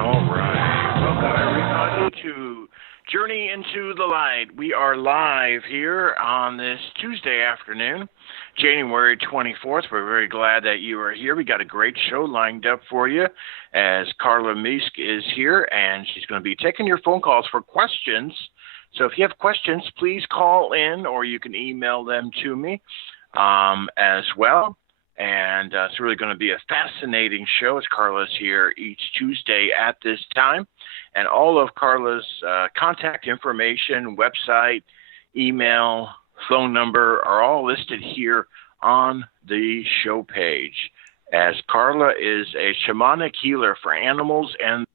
All right. Welcome, everybody, to Journey into the Light. We are live here on this Tuesday afternoon, January 24th. We're very glad that you are here. We got a great show lined up for you as Carla Meesk is here, and she's going to be taking your phone calls for questions. So if you have questions, please call in, or you can email them to me as well. And it's really going to be a fascinating show as Carla's here each Tuesday at this time. And all of Carla's contact information, website, email, phone number are all listed here on the show page. As Carla is a shamanic healer for animals, and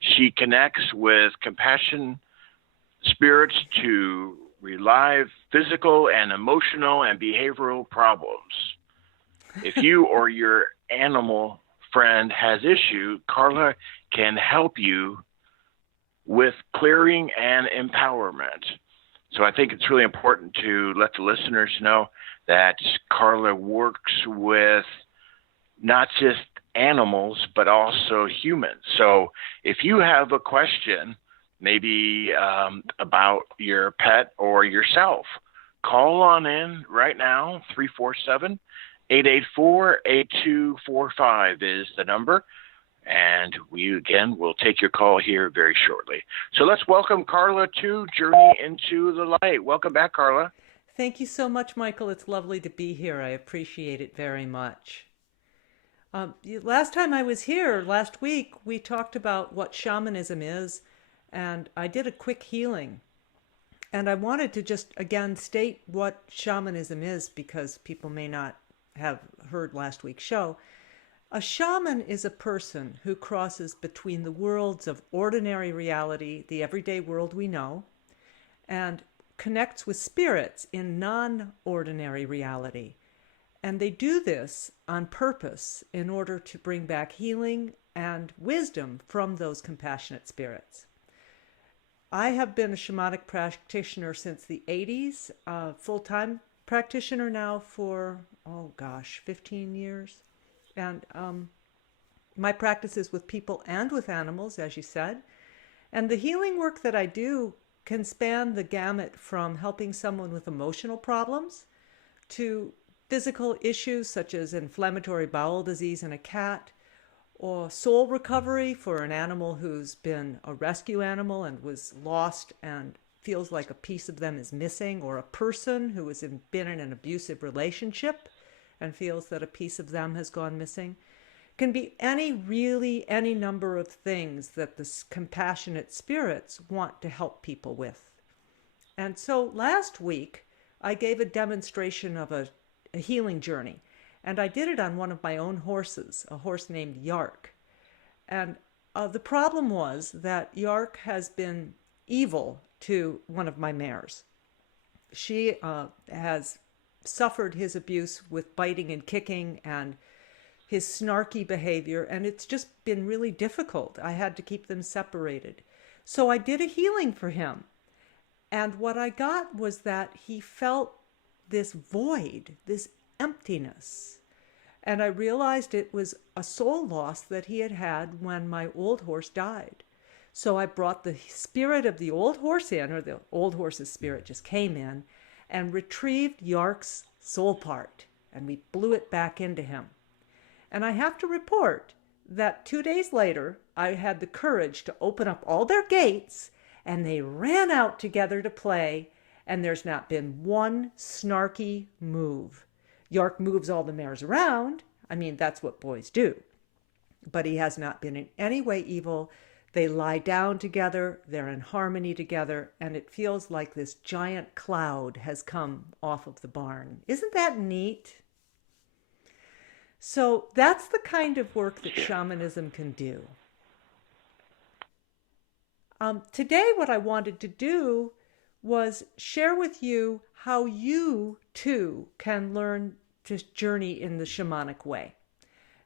she connects with compassion spirits to relieve physical and emotional and behavioral problems. If you or your animal friend has issue, Carla can help you with clearing and empowerment. So I think it's really important to let the listeners know that Carla works with not just animals, but also humans. So if you have a question, maybe about your pet or yourself, call on in right now, 347-884-8245 is the number, and we, again, will take your call here very shortly. So let's welcome Carla to Journey into the Light. Welcome back, Carla. Thank you so much, Michael. It's lovely to be here. I appreciate it very much. Last time I was here, last week, we talked about what shamanism is, and I did a quick healing. And I wanted to just, again, state what shamanism is, because people may not have heard last week's show. A shaman is a person who crosses between the worlds of ordinary reality, the everyday world we know, and connects with spirits in non-ordinary reality. And they do this on purpose in order to bring back healing and wisdom from those compassionate spirits. I have been a shamanic practitioner since the 80s, full-time practitioner now for, 15 years. And my practice is with people and with animals, as you said. And the healing work that I do can span the gamut from helping someone with emotional problems to physical issues such as inflammatory bowel disease in a cat, or soul recovery for an animal who's been a rescue animal and was lost and feels like a piece of them is missing, or a person who has been in an abusive relationship and feels that a piece of them has gone missing. Can be any number of things that the compassionate spirits want to help people with. And so last week, I gave a demonstration of a healing journey, and I did it on one of my own horses, a horse named Jark. And the problem was that Jark has been evil to one of my mares. She has suffered his abuse with biting and kicking and his snarky behavior, and it's just been really difficult. I had to keep them separated. So I did a healing for him. And what I got was that he felt this void, this emptiness. And I realized it was a soul loss that he had had when my old horse died. So I brought the spirit of the old horse in, or the old horse's spirit just came in, and retrieved Jark's soul part, and we blew it back into him. And I have to report that 2 days later, I had the courage to open up all their gates, and they ran out together to play, and there's not been one snarky move. Jark moves all the mares around. I mean, that's what boys do. But he has not been in any way evil. They lie down together, they're in harmony together, and it feels like this giant cloud has come off of the barn. Isn't that neat? So that's the kind of work that shamanism can do. Today, what I wanted to do was share with you how you, too, can learn to journey in the shamanic way.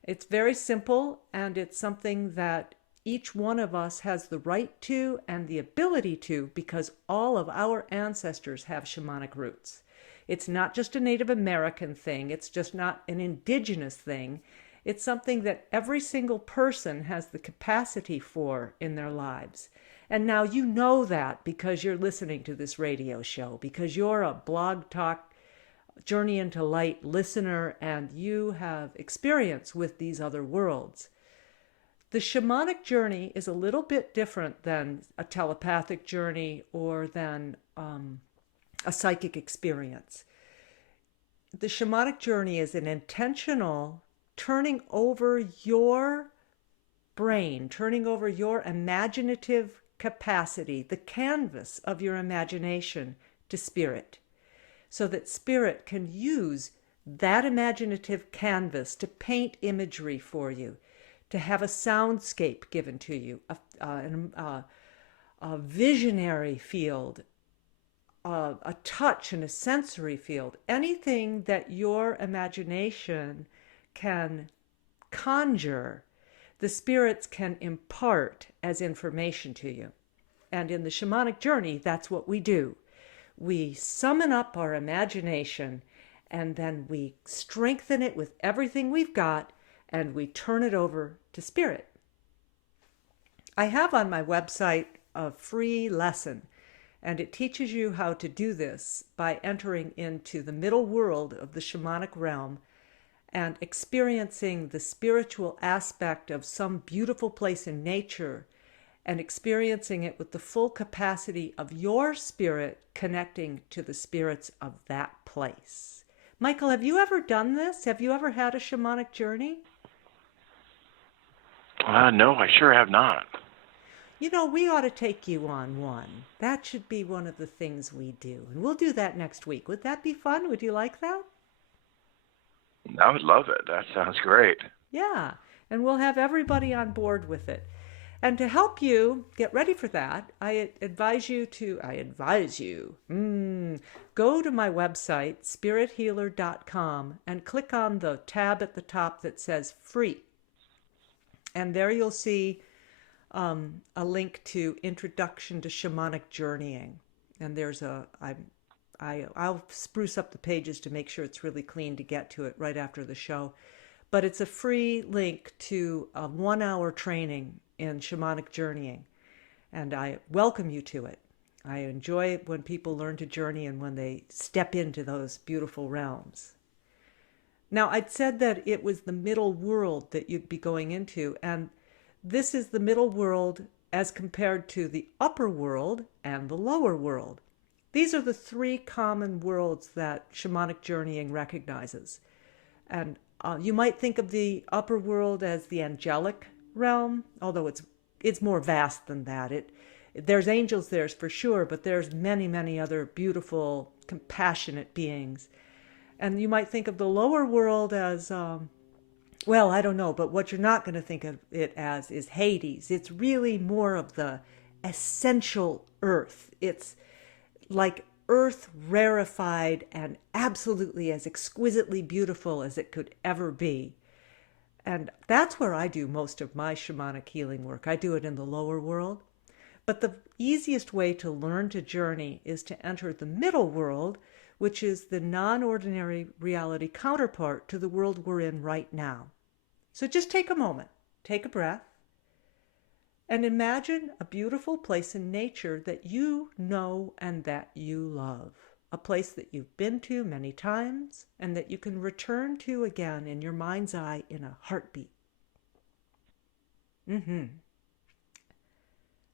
It's very simple, and it's something that each one of us has the right to and the ability to, because all of our ancestors have shamanic roots. It's not just a Native American thing. It's just not an indigenous thing. It's something that every single person has the capacity for in their lives. And now you know that because you're listening to this radio show, because you're a Blog Talk Journey into Light listener and you have experience with these other worlds. The shamanic journey is a little bit different than a telepathic journey or than a psychic experience. The shamanic journey is an intentional turning over your brain, turning over your imaginative capacity, the canvas of your imagination, to spirit, so that spirit can use that imaginative canvas to paint imagery for you, to have a soundscape given to you, a visionary field, a touch and a sensory field, anything that your imagination can conjure, the spirits can impart as information to you. And in the shamanic journey, that's what we do. We summon up our imagination and then we strengthen it with everything we've got and we turn it over to spirit. I have on my website a free lesson, and it teaches you how to do this by entering into the middle world of the shamanic realm and experiencing the spiritual aspect of some beautiful place in nature and experiencing it with the full capacity of your spirit connecting to the spirits of that place. Michael, have you ever done this? Have you ever had a shamanic journey? No, I sure have not. You know, we ought to take you on one. That should be one of the things we do. And we'll do that next week. Would that be fun? Would you like that? I would love it. That sounds great. Yeah, and we'll have everybody on board with it. And to help you get ready for that, I advise you, go to my website, SpiritHealer.com, and click on the tab at the top that says free. And there you'll see a link to Introduction to Shamanic Journeying. And there's I'll spruce up the pages to make sure it's really clean to get to it right after the show. But it's a free link to a 1-hour training in shamanic journeying. And I welcome you to it. I enjoy it when people learn to journey and when they step into those beautiful realms. Now, I'd said that it was the middle world that you'd be going into, and this is the middle world as compared to the upper world and the lower world. These are the three common worlds that shamanic journeying recognizes. And you might think of the upper world as the angelic realm, although it's more vast than that. There's angels there for sure, but there's many, many other beautiful, compassionate beings. And you might think of the lower world as, well, I don't know, but what you're not going to think of it as is Hades. It's really more of the essential earth. It's like earth rarefied and absolutely as exquisitely beautiful as it could ever be. And that's where I do most of my shamanic healing work. I do it in the lower world. But the easiest way to learn to journey is to enter the middle world, which is the non-ordinary reality counterpart to the world we're in right now. So just take a moment, take a breath, and imagine a beautiful place in nature that you know and that you love. A place that you've been to many times and that you can return to again in your mind's eye in a heartbeat.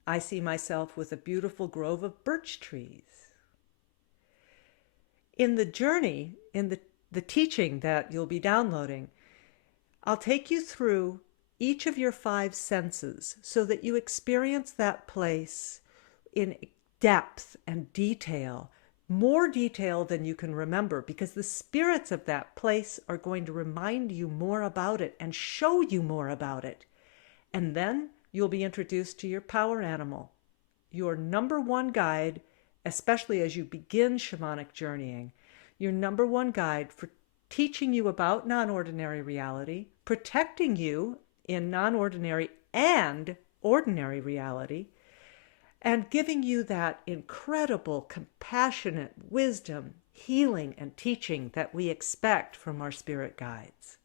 I see myself with a beautiful grove of birch trees. In the journey, in the teaching that you'll be downloading, I'll take you through each of your 5 senses so that you experience that place in depth and detail, more detail than you can remember, because the spirits of that place are going to remind you more about it and show you more about it. And then you'll be introduced to your power animal, your number one guide, especially as you begin shamanic journeying, your number one guide for teaching you about non-ordinary reality, protecting you in non-ordinary and ordinary reality, and giving you that incredible, compassionate wisdom, healing, and teaching that we expect from our spirit guides.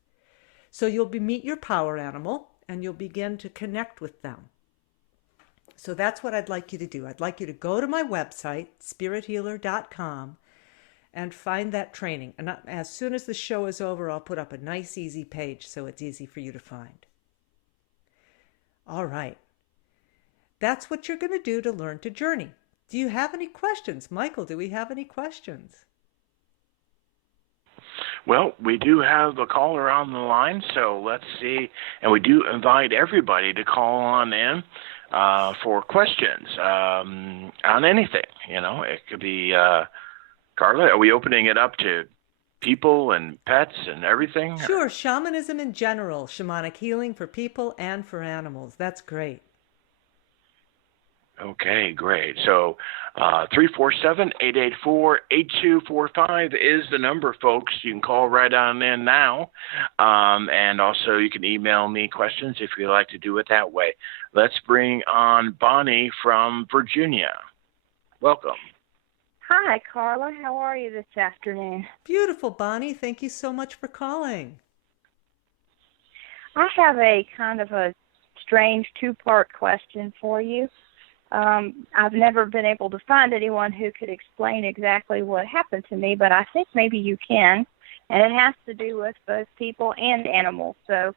So you'll meet your power animal and you'll begin to connect with them. So that's what I'd like you to do. I'd like you to go to my website, SpiritHealer.com, and find that training. And as soon as the show is over, I'll put up a nice, easy page so it's easy for you to find. All right. That's what you're going to do to learn to journey. Do you have any questions? Michael, do we have any questions? Well, we do have a caller on the line, so let's see. And we do invite everybody to call on in for questions on anything. You know, it could be, Carla, are we opening it up to people and pets and everything? Sure, shamanism in general, shamanic healing for people and for animals. That's great. Okay, great. So 347-884-8245 is the number, folks. You can call right on in now. And also you can email me questions if you'd like to do it that way. Let's bring on Bonnie from Virginia. Welcome. Hi, Carla. How are you this afternoon? Beautiful, Bonnie. Thank you so much for calling. I have a kind of a strange two-part question for you. I've never been able to find anyone who could explain exactly what happened to me, but I think maybe you can, and it has to do with both people and animals, so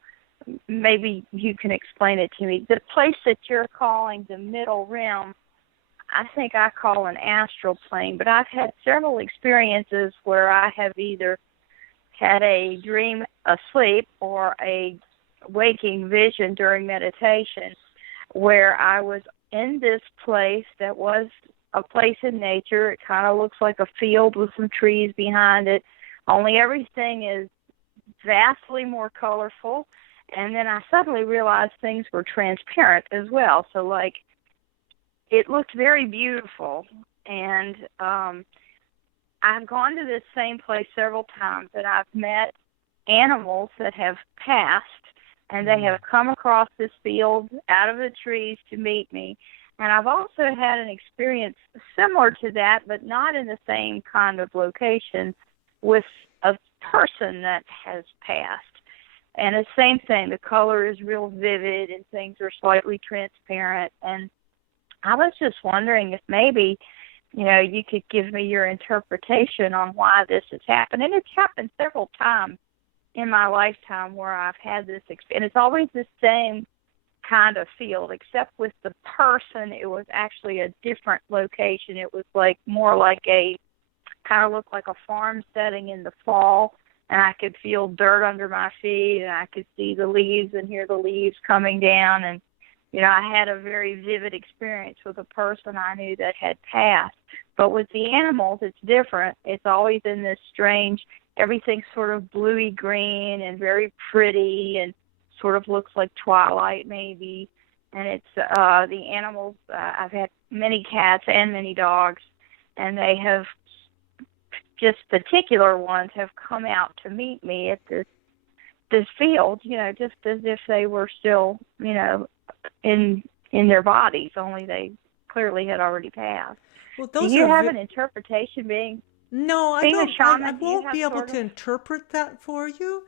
maybe you can explain it to me. The place that you're calling the middle realm, I think I call an astral plane, but I've had several experiences where I have either had a dream asleep or a waking vision during meditation where I was in this place that was a place in nature. It kind of looks like a field with some trees behind it, only everything is vastly more colorful. And then I suddenly realized things were transparent as well. So, like, it looked very beautiful. And I've gone to this same place several times, and I've met animals that have passed, and they have come across this field out of the trees to meet me. And I've also had an experience similar to that, but not in the same kind of location, with a person that has passed. And the same thing, the color is real vivid and things are slightly transparent. And I was just wondering if maybe, you know, you could give me your interpretation on why this has happened. And it's happened several times in my lifetime where I've had this experience. And it's always the same kind of field, except with the person, it was actually a different location. It was like more like a, kind of looked like a farm setting in the fall, and I could feel dirt under my feet, and I could see the leaves and hear the leaves coming down. And, you know, I had a very vivid experience with a person I knew that had passed. But with the animals, it's different. It's always in this strange, everything's sort of bluey green and very pretty and sort of looks like twilight maybe. And it's the animals, I've had many cats and many dogs, and they have, just particular ones have come out to meet me at this field, you know, just as if they were still, you know, in their bodies, only they clearly had already passed. Well, do you have an interpretation being? No, I don't. I won't be able to interpret that for you,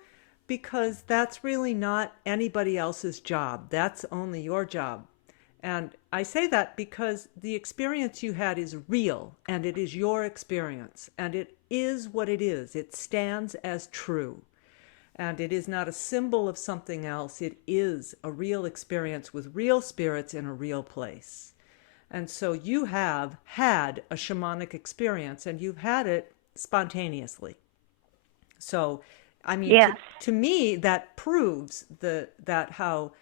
because that's really not anybody else's job. That's only your job. And I say that because the experience you had is real, and it is your experience, and it is what it is. It stands as true. And it is not a symbol of something else. It is a real experience with real spirits in a real place. And so you have had a shamanic experience, and you've had it spontaneously. So, I mean, yes. to me, that proves that how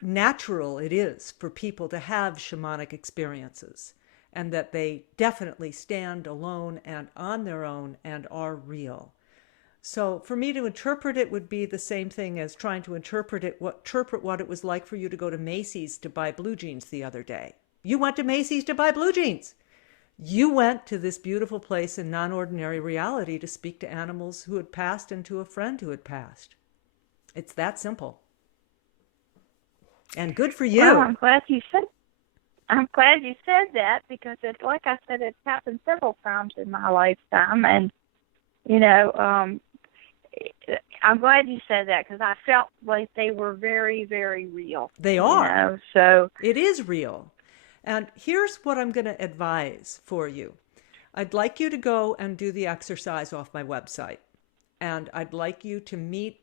natural it is for people to have shamanic experiences, and that they definitely stand alone and on their own and are real. So for me to interpret it would be the same thing as trying to interpret what it was like for you to go to Macy's to buy blue jeans the other day. You went to Macy's to buy blue jeans. You went to this beautiful place in non-ordinary reality to speak to animals who had passed and to a friend who had passed. It's that simple. And good for you. Well, I'm glad you said that, because it's, like I said, it's happened several times in my lifetime, and you know, I'm glad you said that because I felt like they were very, very real. They are. You know? So it is real. And here's what I'm going to advise for you. I'd like you to go and do the exercise off my website. And I'd like you to meet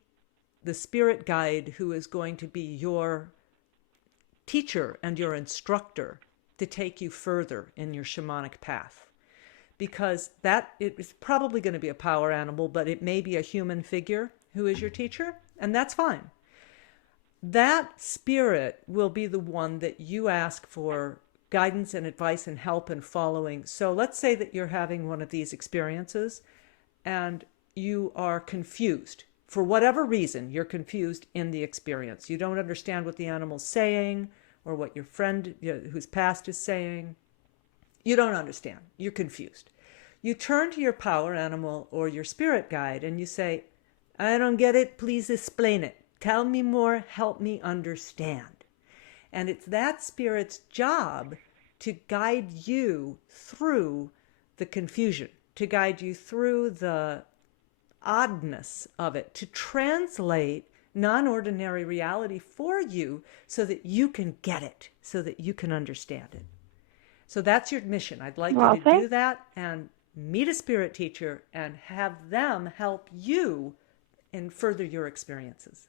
the spirit guide who is going to be your teacher and your instructor to take you further in your shamanic path. Because that it is probably going to be a power animal, but it may be a human figure who is your teacher, and that's fine. That spirit will be the one that you ask for guidance and advice and help in following. So let's say that you're having one of these experiences and you are confused. For whatever reason, you're confused in the experience. You don't understand what the animal's saying or what your friend who's passed is saying. You don't understand. You're confused. You turn to your power animal or your spirit guide and you say, I don't get it. Please explain it. Tell me more. Help me understand. And it's that spirit's job to guide you through the confusion, to guide you through the oddness of it, to translate non-ordinary reality for you so that you can get it, so that you can understand it. So that's your mission. I'd like you to do that and meet a spirit teacher and have them help you and further your experiences.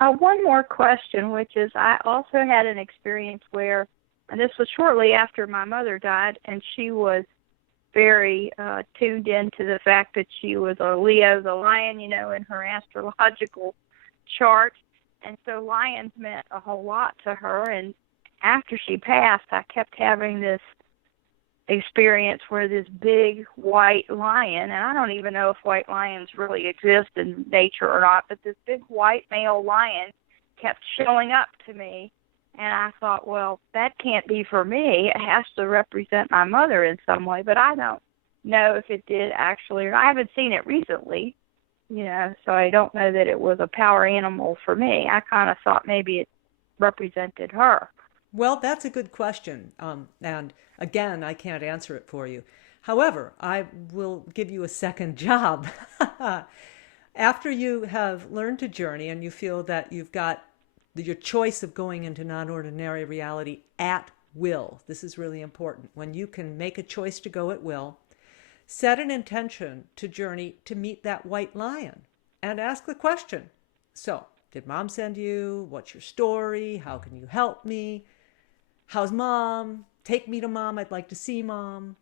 One more question, which is I also had an experience where, and this was shortly after my mother died, and she was very tuned into the fact that she was a Leo, the lion, you know, in her astrological chart. And so lions meant a whole lot to her. And after she passed, I kept having this experience where this big white lion, and I don't even know if white lions really exist in nature or not, but this big white male lion kept showing up to me, and I thought, well, that can't be for me. It has to represent my mother in some way, but I don't know if it did actually. I haven't seen it recently, you know, so I don't know that it was a power animal for me. I kind of thought maybe it represented her. Well, that's a good question. And again, I can't answer it for you. However, I will give you a second job. After you have learned to journey and you feel that you've got your choice of going into non-ordinary reality at will, this is really important. When you can make a choice to go at will, set an intention to journey to meet that white lion and ask the question. So, did Mom send you? What's your story? How can you help me? How's Mom? Take me to Mom. I'd like to see Mom.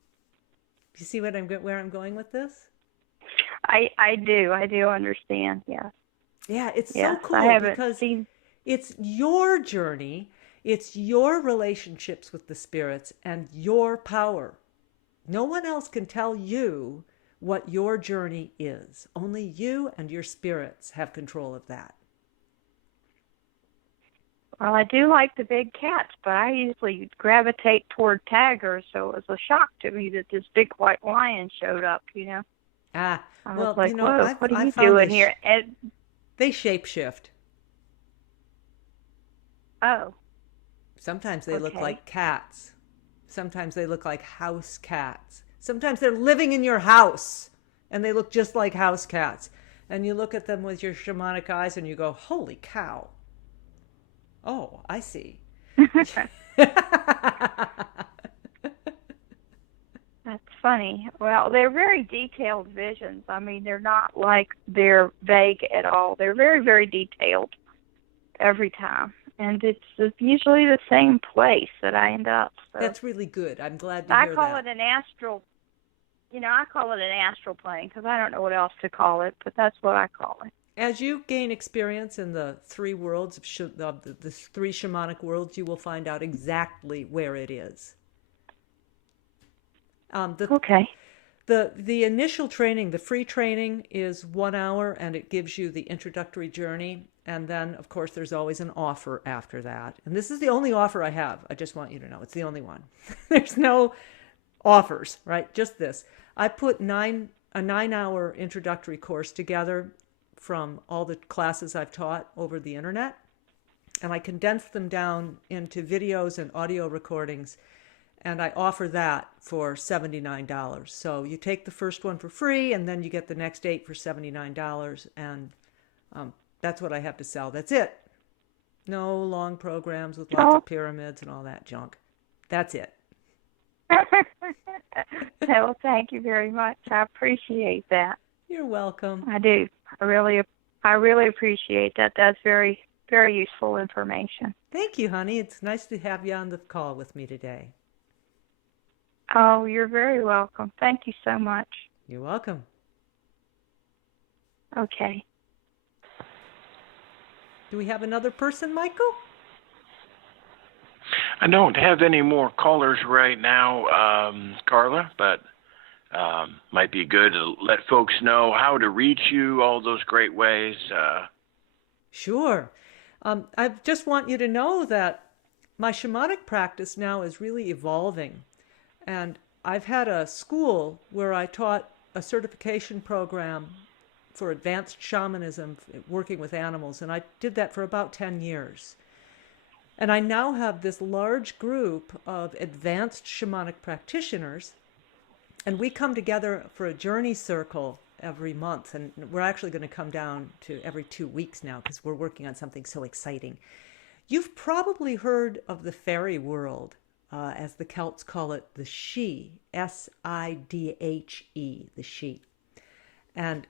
You see where I'm going with this? I do understand. Yeah. Yeah, it's so cool because it's your journey, it's your relationships with the spirits and your power. No one else can tell you what your journey is. Only you and your spirits have control of that. Well, I do like the big cats, but I usually gravitate toward tigers, so it was a shock to me that this big white lion showed up, you know. I was like, whoa, what are you doing here? They shapeshift. Oh. Sometimes they look like cats. Sometimes they look like house cats. Sometimes they're living in your house, and they look just like house cats. And you look at them with your shamanic eyes, and you go, holy cow. Oh, I see. That's funny. Well, they're very detailed visions. I mean, they're not like they're vague at all. They're very, very detailed every time. And it's usually the same place that I end up. So. That's really good. I'm glad to hear that. I call it an astral, I call it an astral plane because I don't know what else to call it, but that's what I call it. As you gain experience in the three worlds, the three shamanic worlds, you will find out exactly where it is. The initial training, the free training, is 1 hour, and it gives you the introductory journey. And then, of course, there's always an offer after that. And this is the only offer I have. I just want you to know it's the only one. There's no offers, right? Just this. I put a 9-hour introductory course together from all the classes I've taught over the internet, and I condensed them down into videos and audio recordings, And I offer that for $79. So you take the first one for free, and then you get the next 8 for $79. And that's what I have to sell. That's it. No long programs with lots of pyramids and all that junk. That's it. Well, thank you very much. I appreciate that. You're welcome. I do. I really appreciate that. That's very, very useful information. Thank you, honey. It's nice to have you on the call with me today. Oh, you're very welcome. Thank you so much. You're welcome. Okay. Do we have another person, Michael? I don't have any more callers right now, Carla, but might be good to let folks know how to reach you, all those great ways. Sure. I just want you to know that my shamanic practice now is really evolving. And I've had a school where I taught a certification program for advanced shamanism, working with animals, and I did that for about 10 years. And I now have this large group of advanced shamanic practitioners, and we come together for a journey circle every month, and we're actually going to come down to every 2 weeks now because we're working on something so exciting. You've probably heard of the fairy world. As the Celts call it, the Sidhe, S-I-D-H-E, the Sidhe. And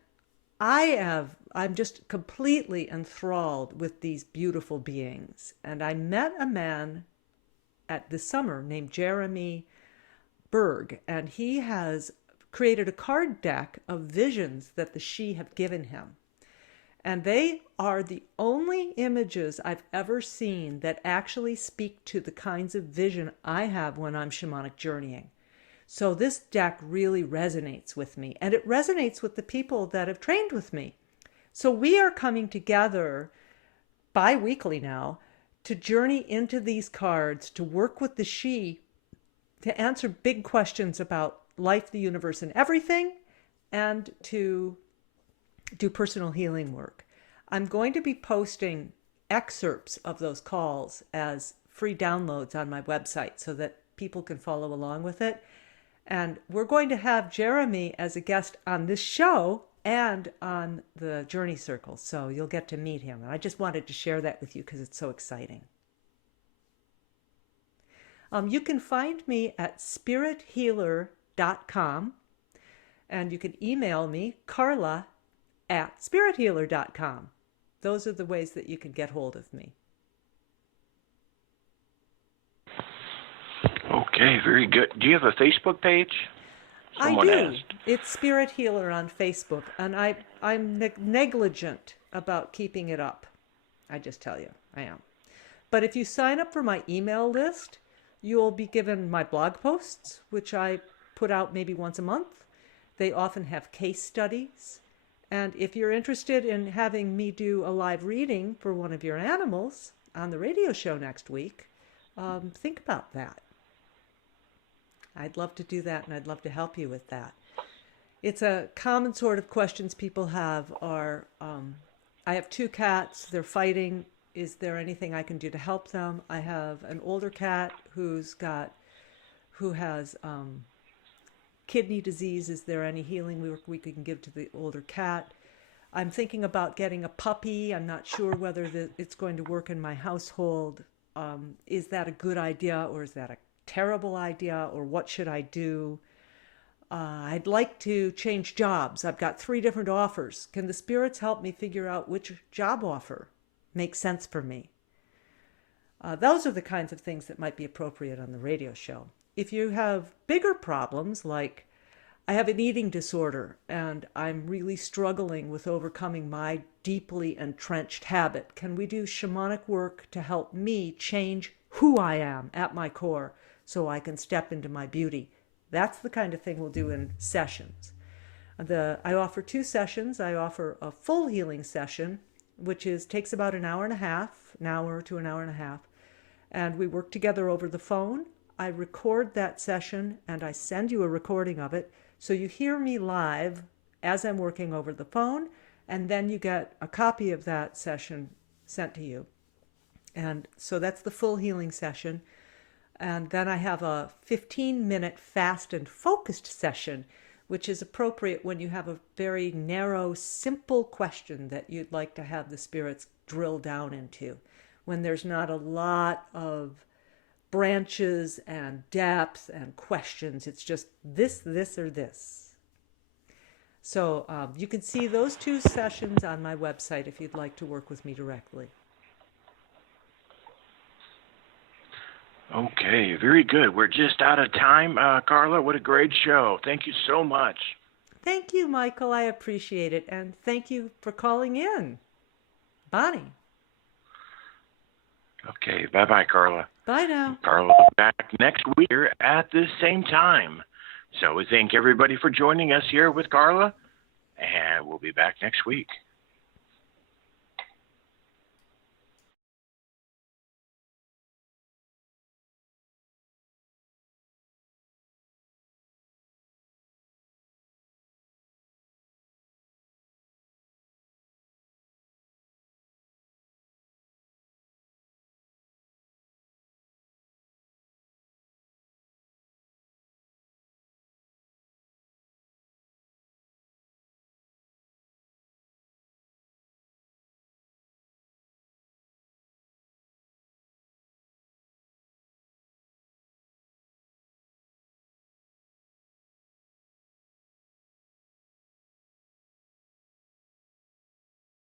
I'm just completely enthralled with these beautiful beings. And I met a man this summer named Jeremy Berg, and he has created a card deck of visions that the Sidhe have given him. And they are the only images I've ever seen that actually speak to the kinds of vision I have when I'm shamanic journeying. So this deck really resonates with me, and it resonates with the people that have trained with me. So we are coming together bi-weekly now to journey into these cards, to work with the Sidhe, to answer big questions about life, the universe, and everything, and to do personal healing work. I'm going to be posting excerpts of those calls as free downloads on my website so that people can follow along with it. And we're going to have Jeremy as a guest on this show and on the Journey Circle. So you'll get to meet him. And I just wanted to share that with you because it's so exciting. You can find me at SpiritHealer.com, and you can email me, Carla, at SpiritHealer.com. Those are the ways that you can get hold of me. Okay, very good. Do you have a Facebook page? Someone I do. asked. It's Spirit Healer on Facebook, and I'm negligent about keeping it up. I just tell you, I am. But if you sign up for my email list, you'll be given my blog posts, which I put out maybe once a month. They often have case studies. And if you're interested in having me do a live reading for one of your animals on the radio show next week, think about that. I'd love to do that, and I'd love to help you with that. It's a common sort of questions people have are, I have 2 cats, they're fighting. Is there anything I can do to help them? I have an older cat who has kidney disease. Is there any healing we can give to the older cat? I'm thinking about getting a puppy. I'm not sure whether it's going to work in my household. Is that a good idea, or is that a terrible idea, or what should I do? I'd like to change jobs. I've got 3 different offers. Can the spirits help me figure out which job offer makes sense for me? Those are the kinds of things that might be appropriate on the radio show. If you have bigger problems, like I have an eating disorder and I'm really struggling with overcoming my deeply entrenched habit, can we do shamanic work to help me change who I am at my core so I can step into my beauty? That's the kind of thing we'll do in sessions. I offer 2 sessions. I offer a full healing session, which takes about an hour to an hour and a half. And we work together over the phone. I record that session and I send you a recording of it. So you hear me live as I'm working over the phone, and then you get a copy of that session sent to you. And so that's the full healing session. And then I have a 15-minute fast and focused session, which is appropriate when you have a very narrow, simple question that you'd like to have the spirits drill down into, when there's not a lot of branches and depth and questions. It's just this, or this. So you can see those 2 sessions on my website if you'd like to work with me directly. Okay, very good. We're just out of time. Carla, what a great show. Thank you so much. Thank you, Michael. I appreciate it. And thank you for calling in. Bonnie. Okay, bye-bye, Carla. Bye now. Carla will be back next week here at the same time. So we thank everybody for joining us here with Carla, and we'll be back next week.